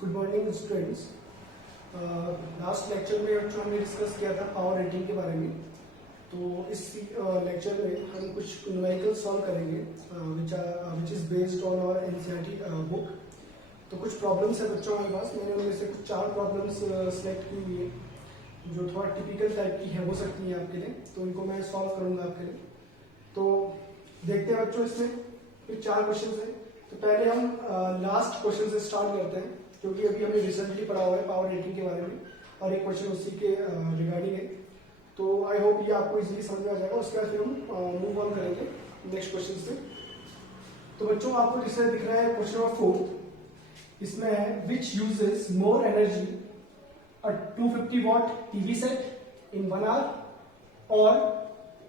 Good morning students. Last lecture में बच्चों हमने डिस्कस किया था पावर रेटिंग के बारे में। तो इस लेक्चर में हम कुछ न्यूमेरिकल सॉल्व करेंगे which is based on our NCERT book. तो कुछ प्रॉब्लम्स है बच्चों हमारे पास। मैंने उनमें से कुछ 4 प्रॉब्लम्स सेलेक्ट की हुई है जो थोड़ा टिपिकल टाइप की है हो सकती है आपके लिए, तो इनको मैं सॉल्व करूंगा आपके लिए। तो देखते हैं बच्चों, इसमें फिर 4 क्वेश्चन है। तो पहले हम लास्ट क्वेश्चन से स्टार्ट करते हैं, क्योंकि अभी हमने रिसेंटली पढ़ा हुआ है पावर रेटिंग के बारे में और एक क्वेश्चन उसी के रिगार्डिंग है। तो आई होप ये आपको इजीली समझ में आ जाएगा। उसके बाद फिर हम मूव ऑन करेंगे नेक्स्ट क्वेश्चन से। तो बच्चों आपको जिससे दिख रहा है क्वेश्चन नंबर 4, इसमें है which uses more energy a 250 watt TV set in 1 hour और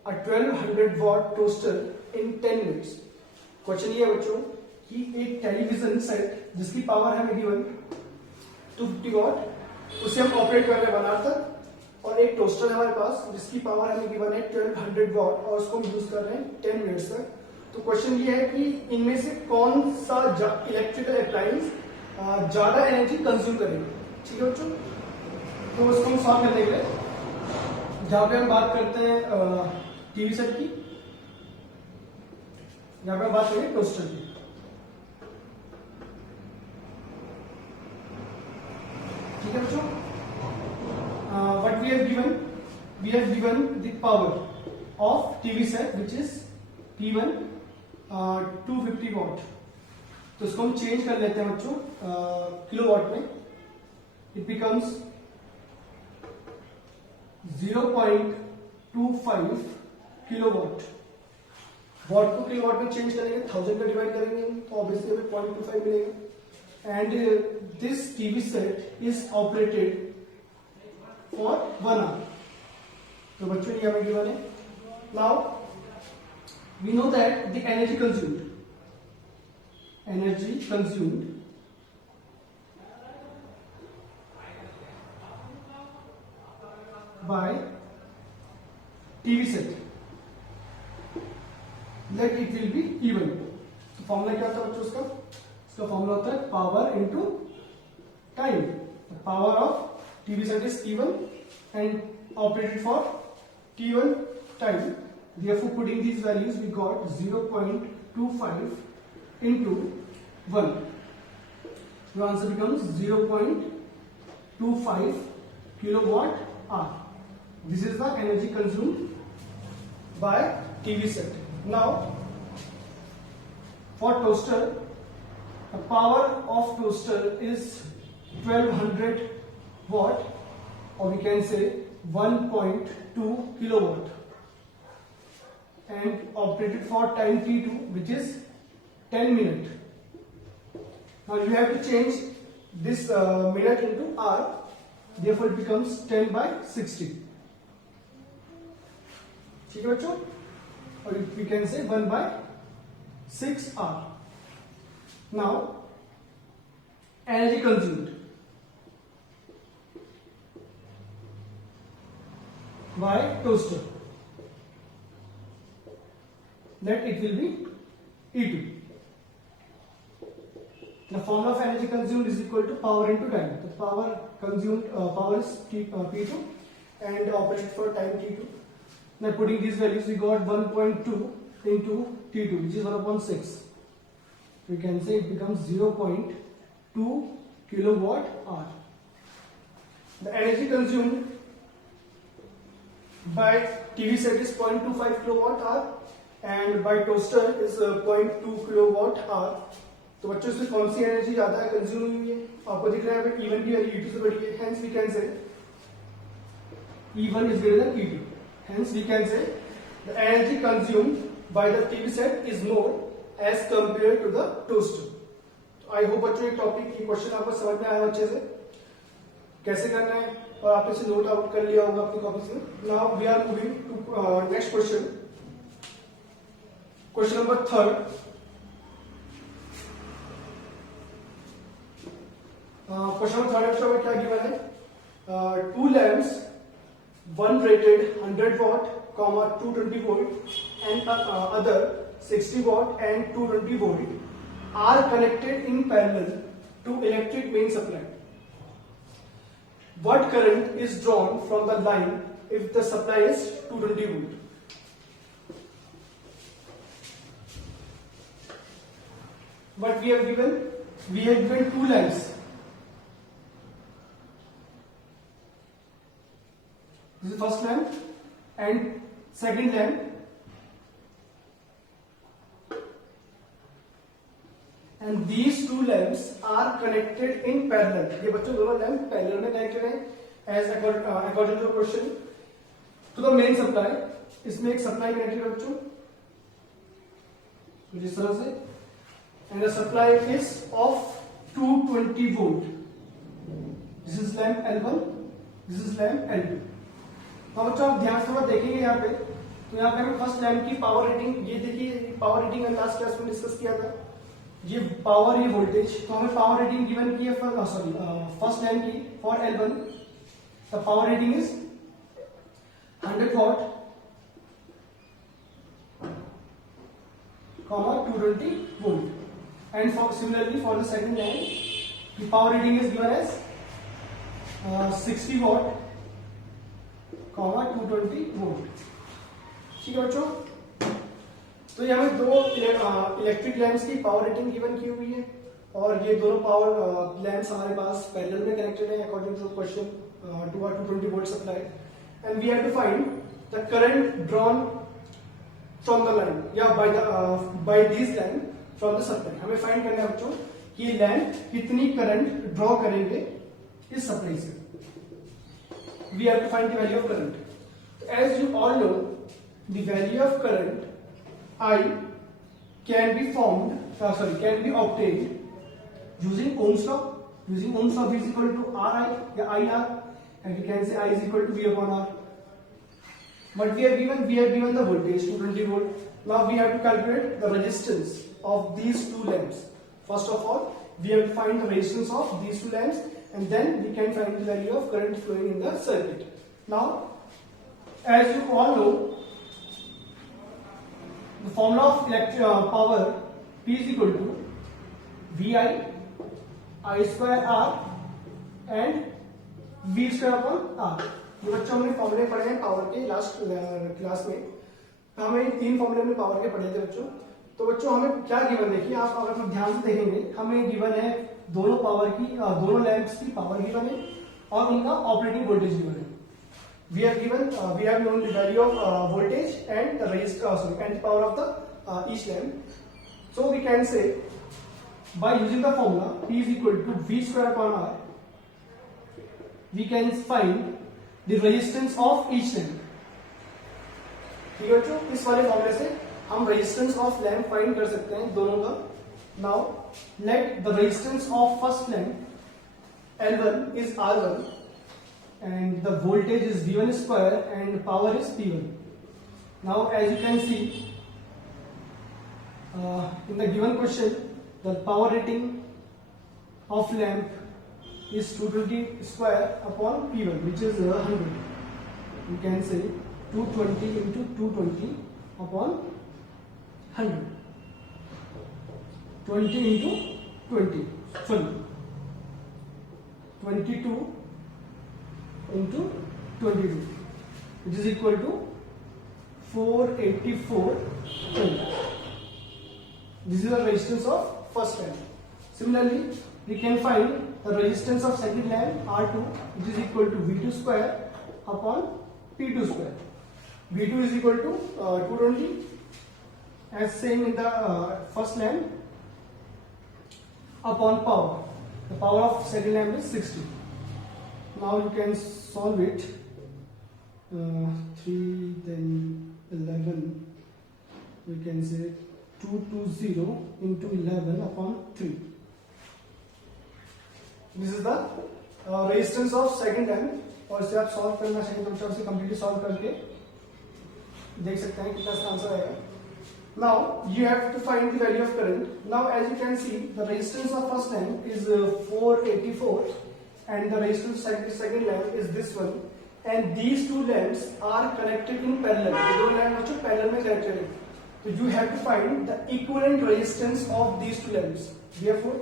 a 1200 watt toaster in 10 minutes. Question ये है बच्चों कि एक टेलीविजन सेट जिसकी पावर है गिवन 250 वॉट, उसे हम ऑपरेट कर रहे हैं 1 आवर तक, और एक टोस्टर है हमारे पास जिसकी पावर हमें गिवन है 1200 वॉट और उसको हम यूज कर रहे हैं 10 मिनट्स तक। तो क्वेश्चन ये है कि इनमें से कौन सा इलेक्ट्रिकल अप्लायंस ज्यादा एनर्जी कंज्यूम करेगा। ठीक है बच्चों, तो उसको हम सॉल्व करने के लिए जहां पे हम बात करते हैं टीवी सेट की, जहां पे हम बात करेंगे टोस्टर की। ठीक है बच्चों, what we have given the power of TV set which is P1 250 watt। तो इसको हम चेंज कर लेते हैं बच्चों किलोवाट में। It becomes 0.25 kilowatt. वॉट को किलोवाट में चेंज करेंगे, 1000 का डिवाइड करेंगे तो ऑब्वियसली हमें 0.25 मिलेगा। And this TV set is operated for 1 hour। तो बच्चों ये हमें गिवन है। Now we know that the energy consumed by TV set, let it will be even. तो फॉर्मूला क्या होता है बच्चों उसका? इसका फॉर्मूला होता है power into time. Power of TV set is T1 and operated for T1 time. Therefore, putting these values, we got 0.25 into 1. Your answer becomes 0.25 kilowatt hour. This is the energy consumed by TV set. Now, for toaster, the power of toaster is 1200 watt, or we can say 1.2 kilowatt, and operated for time T2 which is 10 minutes. Now you have to change this minute into hour, therefore it becomes 10 by 60। ठीक है बच्चों, और we can say 1 by 6 hour। Now energy consumed by toaster, that it will be E2। The formula of energy consumed is equal to power into time। The power consumed power is P2 and operated for time T2। Now putting these values, we got 1.2 into T2 which is 1/6। We can say it becomes 0.2 kilowatt hour। The energy consumed by TV set is 0.25 kilowatt hour and by toaster is 0.2 kilowatt hour। तो बच्चों इसमें कौन सी एनर्जी ज्यादा है कंज्यूम हुई है? आपको दिख रहा है E1 की वैल्यू E2 से बड़ी है, hence we can say E1 is greater than E2। hence we can say the energy consumed by the TV set is more as compared to the toaster। तो आई होप बच्चों ये टॉपिक की क्वेश्चन आपको समझ में आया अच्छे से कैसे करना है, और आपने इसे नोट आउट कर लिया होगा अपनी कॉपी से। Now we are moving to next question, question number 3। Question number 3 में क्या गिवन है? 2 लैम्प्स, one rated 100 watt, 220 volt, and other 60 watt and 220 volt are connected in parallel to electric main supply. What current is drawn from the line if the supply is 220 volt? What we have given? We have given two lamps. This is first lamp and second lamp. And these two lamps are connected in parallel. ये बच्चों दोनों lamp parallel में कनेक्टेड हैं as according to the question to the main supply. इसमें एक supply connected है बच्चों जिस तरह से, and the supply is of 220 volt. This is lamp L1, this is lamp L2. तो बच्चों आप ध्यान से थोड़ा देखेंगे यहाँ पे, तो यहाँ पे हमें फर्स्ट लैंप की पावर रेटिंग, ये देखिए पावर रेटिंग हम लास्ट क्लास में डिस्कस किया था, ये पावर ये वोल्टेज, तो हमें पावर रेटिंग गिवन की है फर्स्ट लैंप की for L1, the power rating is 100 watt, 220 volt, and similarly for the second lamp the power rating is given as 60 watt, 220 volt. ठीक है बच्चों, तो ये हमें दो इलेक्ट्रिक लैंप्स की पावर रेटिंग गिवन की हुई है और ये दोनों पावर लैंप्स हमारे पास पैरेलल में कनेक्टेड है according to question two are 220 volt supply, and we have to find the current drawn from the line या by this lamp from the supply. हमें फाइंड करना है बच्चों कि लैंप कितनी करंट ड्रॉ करेंगे इस सप्लाई से. We have to find the value of current. As you all know the value of current I can be obtained using Ohm's law. Using Ohm's law, V is equal to Ri या IR, and we can say I is equal to V upon R. But we have given the voltage 220 volt. Now we have to calculate the resistance of these two lamps. First of all, we have to find the resistance of these two lamps, and then we can find the value of current flowing in the circuit. Now, as you all know, the formula of electric power P is equal to VI I square R and V square upon R. ये बच्चों हमने फॉर्मूले पढ़े हैं पावर के last class में. हमें तीन फॉर्मूले में पावर के पढ़े थे बच्चों. तो बच्चों हमें क्या गिवन, देखिए आप अगर ध्यान से देखेंगे हमें गिवन है दोनों पावर की दोनों लैंप्स की पावर गिवन है और उनका ऑपरेटिंग वोल्टेज गिवन है. We have known the value of voltage and the resistance and the power of the each lamp. So we can say by using the formula P is equal to V square upon R, we can find the resistance of each lamp. ठीक है बच्चों, इस वाले फॉर्मूले से हम resistance of lamp find कर सकते हैं दोनों का. Now let the resistance of first lamp L1 is R1 and the voltage is V1 square and power is P1. Now as you can see in the given question, the power rating of lamp is 220 square upon P1, which is 100. You can say 220 into 220 upon 100. 20 into 20, sorry, 22 into 22, which is equal to 484 ohm. This is the resistance of first lamp. Similarly, we can find the resistance of second lamp R2, which is equal to V2 square upon P2 square. V2 is equal to 220 as same in the first lamp upon power. The power of second lamp is 60. Now you can solve it. 3 then 11. We can say 220 into 11 upon 3. This is the resistance of second lamp. और इसे आप सॉल्व करना चाहिए तो बच्चों से completely solve करके देख सकते हैं कितना इसका आंसर आएगा. Now you have to find the value of current. Now as you can see, the resistance of first lamp is 484 and the resistance of second lamp is this one, and these two lamps are connected in parallel. ये दो लैंप बच्चों पैरेलल में connected है. So you have to find the equivalent resistance of these two lamps. Therefore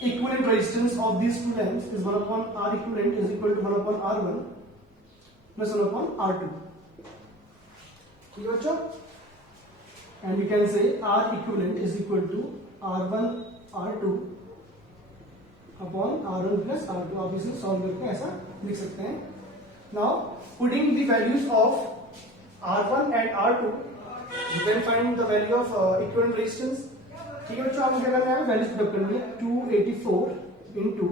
equivalent resistance of these two lamps is 1 upon R equivalent is equal to 1 upon R1 plus 1 upon R2. ठीक है बच्चों, and we can say R equivalent is equal to R1 R2 upon R1 plus R2. आप इसे सॉल्व करके ऐसा लिख सकते हैं. Now putting the values of R1 and R2, you can find the value of equivalent resistance. ठीक है बच्चों, आपको क्या करना है, वैल्यूज पुट करनी है. 284 इंटू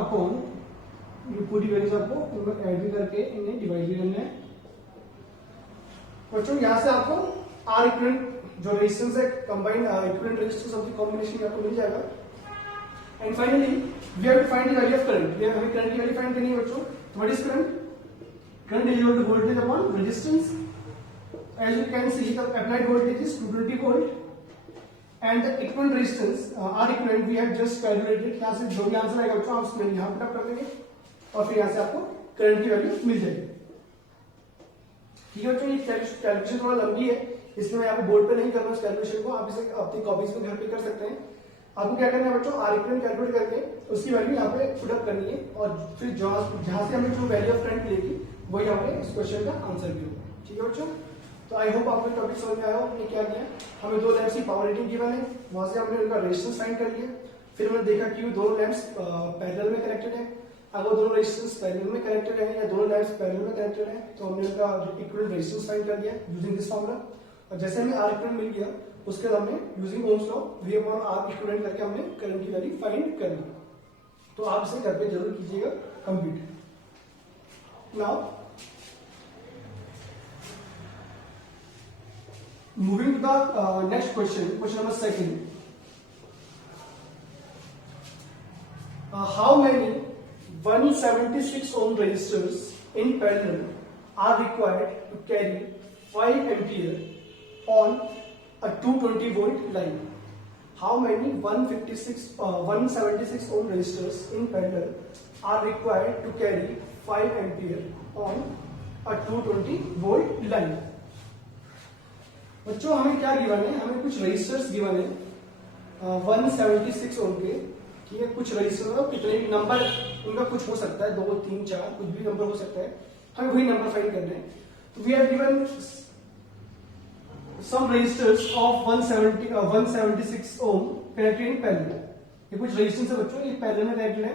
अपॉन ये पूरी वैल्यूज आपको इनको ऐड भी करके इन्हें डिवाइड भी करना है. बच्चों यहां से आपको आर इक्विवेलेंट जो रेजिस्टेंस है combined equivalent resistance of the combination आपको मिल जाएगा. And finally we have to find the value of current. हमें करंट की वैल्यू फाइंड करनी है बच्चों. What is current? Current is equal to voltage upon resistance. As you can see, the applied voltage is 220 volt and the equivalent resistance R equivalent we have just calculated. यहाँ से जो भी आंसर आएगा बच्चों आप उसमें यहाँ पुट अप कर देंगे और फिर यहाँ से आपको करंट की वैल्यू मिल जाएगी. ठीक है बच्चों, ये कैलकुलेशन थोड़ा लंबी है इसलिए मैं यहाँ पे बोर्ड पे नहीं कर रहा हूँ इस कैलकुलेशन को. आप इसे अपनी कॉपीज में घर पे कर सकते हैं. आपको क्या करना है बच्चों, R equivalent कैलकुलेट करके उसकी वैल्यू यहाँ पे पुट अप करनी है और फिर जहां से हमें जो वैल्यू ऑफ करंट मिलेगी वही हमारे इस क्वेश्चन का आंसर भी होगा. ठीक है बच्चों, तो आई होप आपको टॉपिक समझ में आया हो. हमने क्या किया, हमें दो लैंप्स की पावर रेटिंग गिवन है, वहां से हमने उनका रेजिस्टेंस फाइंड कर लिया. फिर हमने देखा कि दोनों लैंप्स पैरेलल में कनेक्टेड है. अगर दोनों रेजिस्टेंस पैरेलल में कनेक्टेड है या दोनों लैंप्स पैरेलल में कनेक्टेड है तो हमने उनका इक्विवेलेंट रेजिस्टेंस फाइंड कर लिया यूजिंग दिस फार्मूला. और जैसे हमें आर इक्विवेलेंट मिल गया उसके बाद हमने using Ohm's law V upon R equivalent करके हमने करंट की वैल्यू फाइंड कर ली. तो आप इसे घर पे जरूर कीजिएगा complete. Now moving to the next question number 2. How many 176 ohm resistors in parallel are required to carry 5 ampere on a 220 volt line? How many 176 ohm resistors in parallel are required to carry 5 ampere on a 220 volt line? बच्चों हमें क्या given है, हमें कुछ registers given है 176 ओम के. ठीक है, कुछ रजिस्टर कितने भी नंबर उनका कुछ हो सकता है, 2 3 4 कुछ भी नंबर हो सकता है. हमें वही नंबर फाइंड करना है. तो we have given some resistors of 176 ohm connected in parallel. ये कुछ रजिस्टेंस है बच्चों, ये पैरेलल में कनेक्टेड है.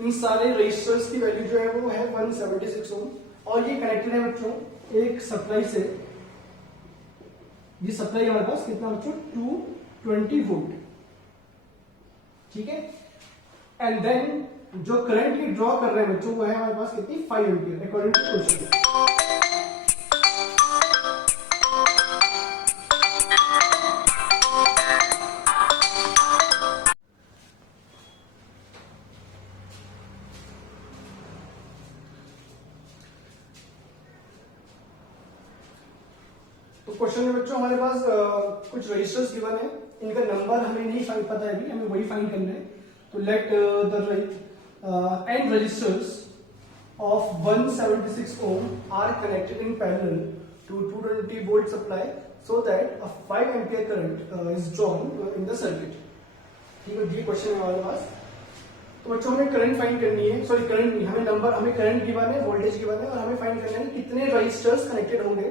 इन सारे रजिस्टर्स की वैल्यू जो है वो है 176 ओम और ये कनेक्टेड है बच्चों एक सप्लाई से. ये सप्लाई हमारे पास कितना बच्चों 220 वोल्ट. ठीक है, एंड देन जो करंट की ड्रॉ कर रहे हैं बच्चों वो है हमारे पास कितनी 5 एम्पियर अकॉर्डिंग टू क्वेश्चन. तो क्वेश्चन में बच्चों हमारे पास कुछ रजिस्टर्स गिवन है, इनका नंबर हमें नहीं पता है अभी, हमें वही फाइंड करना है. तो let the N resistors of 176 ohm are connected in parallel to 220 volt supply so that a 5 ampere current is drawn in the circuit. ठीक है, ये क्वेश्चन है हमारे पास. तो बच्चों हमें करंट फाइंड करनी है, सॉरी करंट नहीं, हमें नंबर, हमें करंट गिवन है, वोल्टेज गिवन है और हमें फाइंड करना है कितने रजिस्टर्स कनेक्टेड होंगे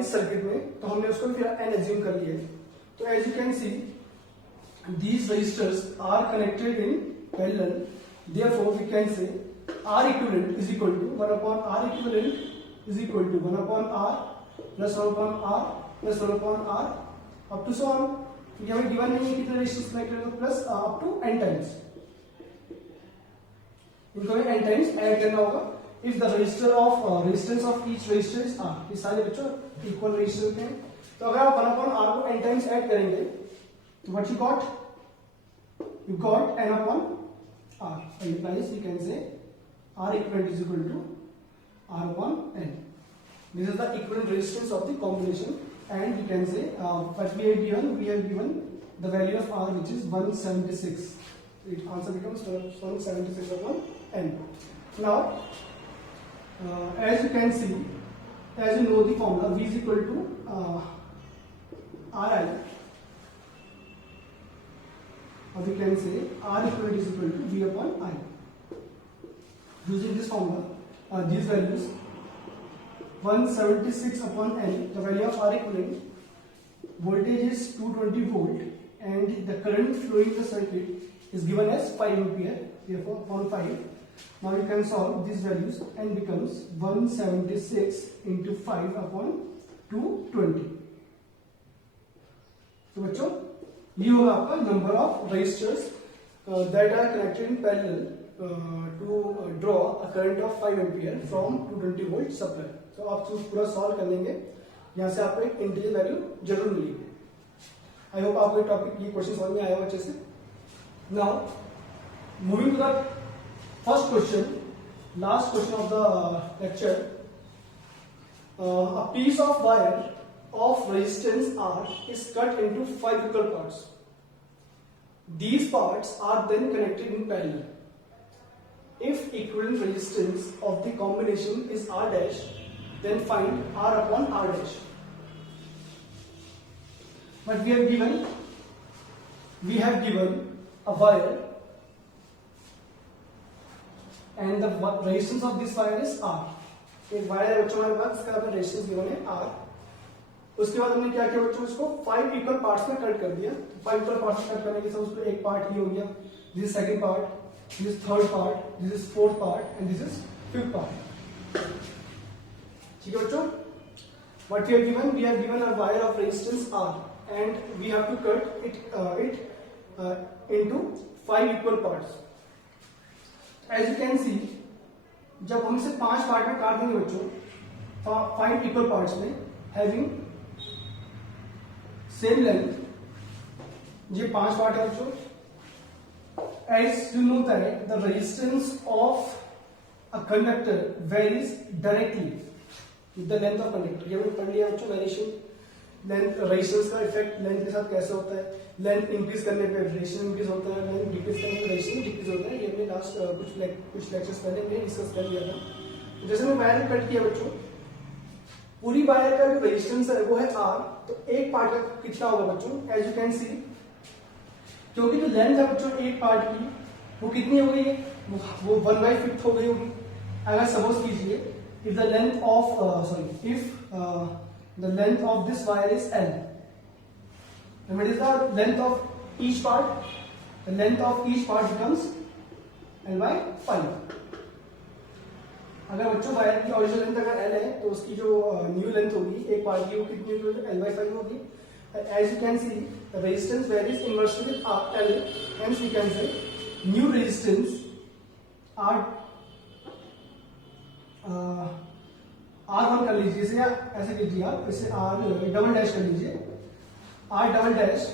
इस सर्किट में. तो हमने उसको फिर एन एज्यूम कर लिया है. तो as you can see these resistors are connected in parallel, therefore we can say R equivalent is equal to 1 upon R equivalent is equal to 1 upon R plus 1 upon R plus 1 upon R up to so on. ये हमें गिवन नहीं है कितने resistors connected है, plus up to n times. इनको हमें n times add करना होगा. If the resistor of resistance of each resistor is R, ये सारे बच्चों इक्वल रेजिस्टर हैं. तो अगर आप 1 upon R को n टाइम्स ऐड करेंगे तो what you got n upon R. So implies we can say R equivalent is equal to R upon n. This is the equivalent resistance of the combination, and we can say what we have given the value of R, which is 176. It answer becomes 176 upon n. Now as you can see, as you know the formula, V is equal to Ri, or we can say R equivalent is equal to V upon I. Using this formula, these values, 176 upon L, the value of R equivalent, voltage is 220 volt, and the current flowing in the circuit is given as 5 ampere, therefore upon 5. Now you can solve these values and becomes 176 into 5 upon 220. तो बच्चों ये होगा आपका number of resistors that are connected in parallel to draw a current of 5 ampere from 220 volt supply. तो आप पूरा सॉल्व कर लेंगे, यहाँ से आपको एक इंटीजर वैल्यू जरूर मिलेगी. आई होप आपको ये टॉपिक, ये क्वेश्चन समझ में आया हो अच्छे से. Now moving to the first question, last question of the lecture. A piece of wire of resistance R is cut into 5 equal parts. These parts are then connected in parallel. If equivalent resistance of the combination is R dash, then find R upon R dash. But we have given a wire, and the resistance of this wire is R. एक वायर है बच्चों हमारे पास, इसका आपने resistance given है R. उसके बाद हमने क्या किया बच्चों, इसको 5 इक्वल पार्ट्स में कट कर दिया. 5 इक्वल पार्ट्स में कट करने के साथ उसको एक पार्ट ये हो गया, this is second part, this is third part, this is fourth part and this is fifth part. ठीक है बच्चों, what we have given a wire of resistance R and we have to cut it into 5 equal parts. As you can see, जब हम इसे 5 पार्ट में काट देंगे बच्चों, 5 इक्वल पार्ट्स में हैविंग सेम लेंथ, ये 5 पार्ट है बच्चों. As you know that the resistance of a conductor varies directly with the length of conductor. ये हमने पढ़ लिया बच्चों, वेरिएशन लेंथ, रेजिस्टेंस का इफेक्ट लेंथ के साथ कैसे होता है. लेंथ इंक्रीज करने पे रेजिस्टेंस इंक्रीज होता है, लेंथ डिक्रीज करने पे रेजिस्टेंस डिक्रीज होता है. ये हमने लास्ट कुछ लेक्चर्स पहले हमने डिस्कस कर लिया था. तो जैसे मैं वायर कट किया बच्चों, पूरी वायर का जो रेजिस्टेंस है वो है R. तो एक पार्ट का कितना होगा बच्चों, एज यू कैन सी, क्योंकि जो लेंथ है बच्चों एक पार्ट की वो कितनी हो गई है, वो 1/5 हो गई होगी. अगर सपोज कीजिए if the length of the length of this wire is L, and what is the length of each part? The length of each part becomes L/5. अगर बच्चों वायर की ओरिजिनल लेंथ अगर L है तो उसकी जो न्यू लेंथ होगी एक पार्ट की वो कितनी होगी, L/5 होगी. As you can see, the resistance varies inversely with L. Hence we can say new resistance R1 कर लीजिए इसे, या ऐसे कीजिए आप, इसे R डबल डैश कर लीजिए. R double dash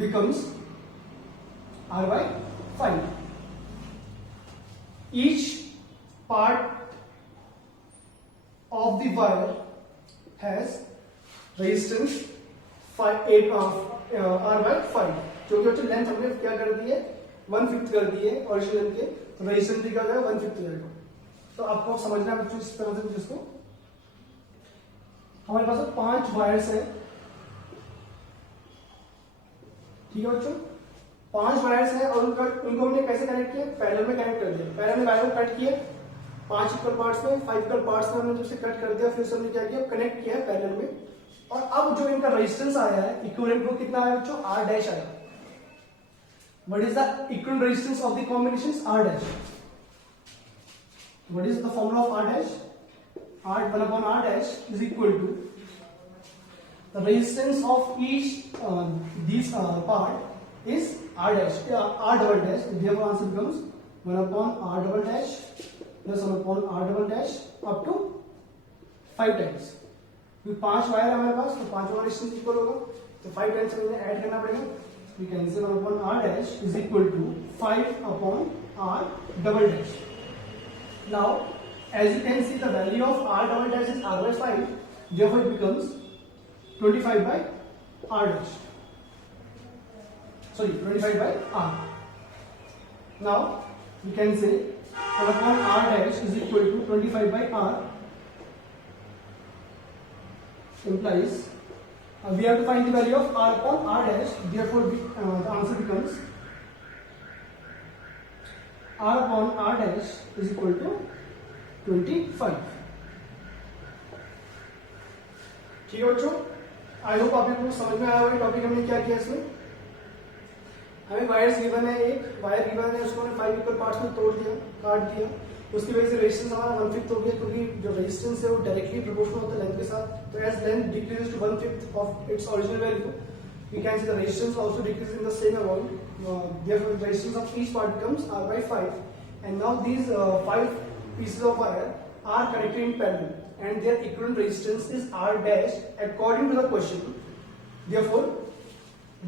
becomes R/5. Each part of the wire has resistance R/5. क्योंकि बच्चों लेंथ हमने क्या कर दी है, 1/5 कर दी है ओरिजिनल लेंथ के, तो रेजिस्टेंस भी क्या जाएगा 1/5 हो जाएगा. तो आपको समझना है बच्चों इस तरह से. जिसको हमारे पास 5 वायर्स है, ठीक है बच्चों, 5 वायर्स हैं और उनको हमने कैसे कनेक्ट किया, पैरेलल में कनेक्ट कर दिया. पैरेलल में वायर को कट किया 5 इक्वल पार्ट्स में, 5 इक्वल पार्ट्स में हमने जब से कट कर दिया, फिर से हमने क्या किया, कनेक्ट किया पैरेलल में. और अब जो इनका रेजिस्टेंस आया है इक्विवेलेंट वो कितना आया बच्चों, R डैश आया. What is the equivalent resistance of the combinations, R dash. What is the formula of R dash? R1 upon R dash is equal to the resistance of each these part is R dash, R double dash. Therefore, answer becomes 1 upon R double dash plus 1 upon R double dash up to 5 times. क्योंकि 5 वायर है हमारे पास, तो 5 wire resistance equal होगा, तो 5 टाइम्स हमें ऐड करना पड़ेगा. We can say 1 upon R dash is equal to 5 upon R double dash. Now, as you can see, the value of R double dash is R/5. Therefore, it becomes 25/R dash. Sorry, 25/R. Now, we can say 1 upon R dash is equal to 25/R implies we have to find the value of r upon r dash. Therefore, the answer becomes r upon r dash is equal to 25. ठीक है बच्चों, I hope आप लोगों को समझ में आया होगा टॉपिक हमने क्या किया इसमें। हमें वायर्स गिवन है, एक वायर गिवन है, उसको हमने 5 इक्वल पार्ट्स में तोड़ दिया, काट दिया, उसकी वजह से रेजिस्टेंस हमारा 1/5 हो गया, क्योंकि जो रेजिस्टेंस है वो डायरेक्टली प्रोपोर्शनल होता है लेंथ के साथ। तो as length decreases to 1/5 of its original value, we can see the resistance also decreases in the same amount. Therefore, the resistance of each part becomes r by 5. And now these 5 pieces of wire are connected in parallel, and their equivalent resistance is r dash according to the question. Therefore,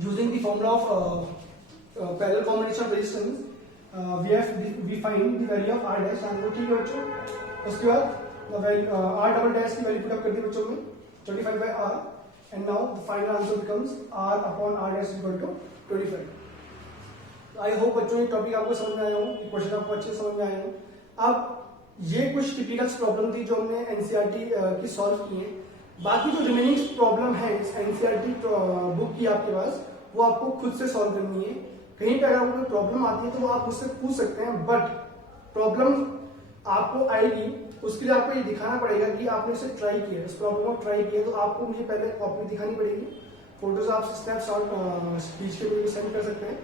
using the formula of parallel combination of resistance, we find the value of r dash. Answer ठीक है बच्चों। उसके बाद r double dash की value put up कर दी बच्चों में 25 by r, and now the final answer becomes r upon r dash equal to 25. I hope बच्चों ये टॉपिक आपको समझ में आया हो, ये क्वेश्चन आपको अच्छे समझ में आए हो। अब ये कुछ टिपिकल प्रॉब्लम थी जो हमने एनसीईआरटी की सॉल्व की है। बाकी जो रिमेनिंग प्रॉब्लम है इस एनसीईआरटी बुक की आपके पास, वो आपको खुद से सॉल्व करनी है। कहीं पे अगर कोई प्रॉब्लम आती है तो वो आप मुझसे पूछ सकते हैं, बट प्रॉब्लम आपको आएगी उसके लिए आपको ये दिखाना पड़ेगा कि आपने इसे ट्राई किया है, इस प्रॉब्लम को ट्राई किया है। तो आपको मुझे पहले कॉपी दिखानी पड़ेगी, फोटोज आप स्नैपशॉट स्पीच के लिए सेंड कर सकते हैं।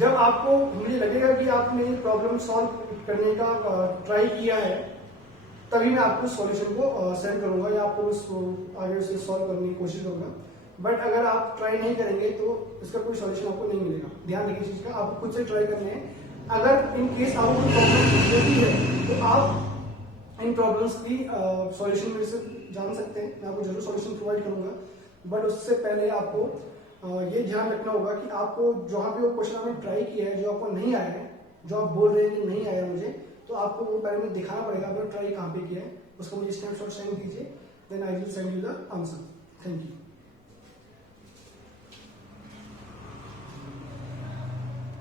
जब आपको मुझे लगेगा कि आपने प्रॉब्लम सॉल्व करने का ट्राई किया है, तभी मैं आपको सॉल्यूशन को सेंड करूंगा या आपको उसको आगे से सॉल्व करने की कोशिश करूंगा। बट अगर आप ट्राई नहीं करेंगे तो इसका कोई सॉल्यूशन आपको नहीं मिलेगा। ध्यान रखिए चीज का, आपको खुद से ट्राई करने हैं। अगर इन केस आपको कोई प्रॉब्लम होती है तो आप इन प्रॉब्लम्स की सॉल्यूशन मेरे से जान सकते हैं, मैं आपको जरूर सॉल्यूशन प्रोवाइड करूंगा। बट उससे पहले आपको ये ध्यान रखना होगा कि आपको जहाँ पे वो क्वेश्चन आपने ट्राई किया है, जो आपको नहीं आया है, जो आप बोल रहे हैं कि नहीं आया मुझे, तो आपको वो पहले में दिखाना पड़ेगा आपने ट्राई कहाँ पे किया है, उसको मुझे स्नैपशॉट सेंड कीजिए, then I will send you the answer. Thank you.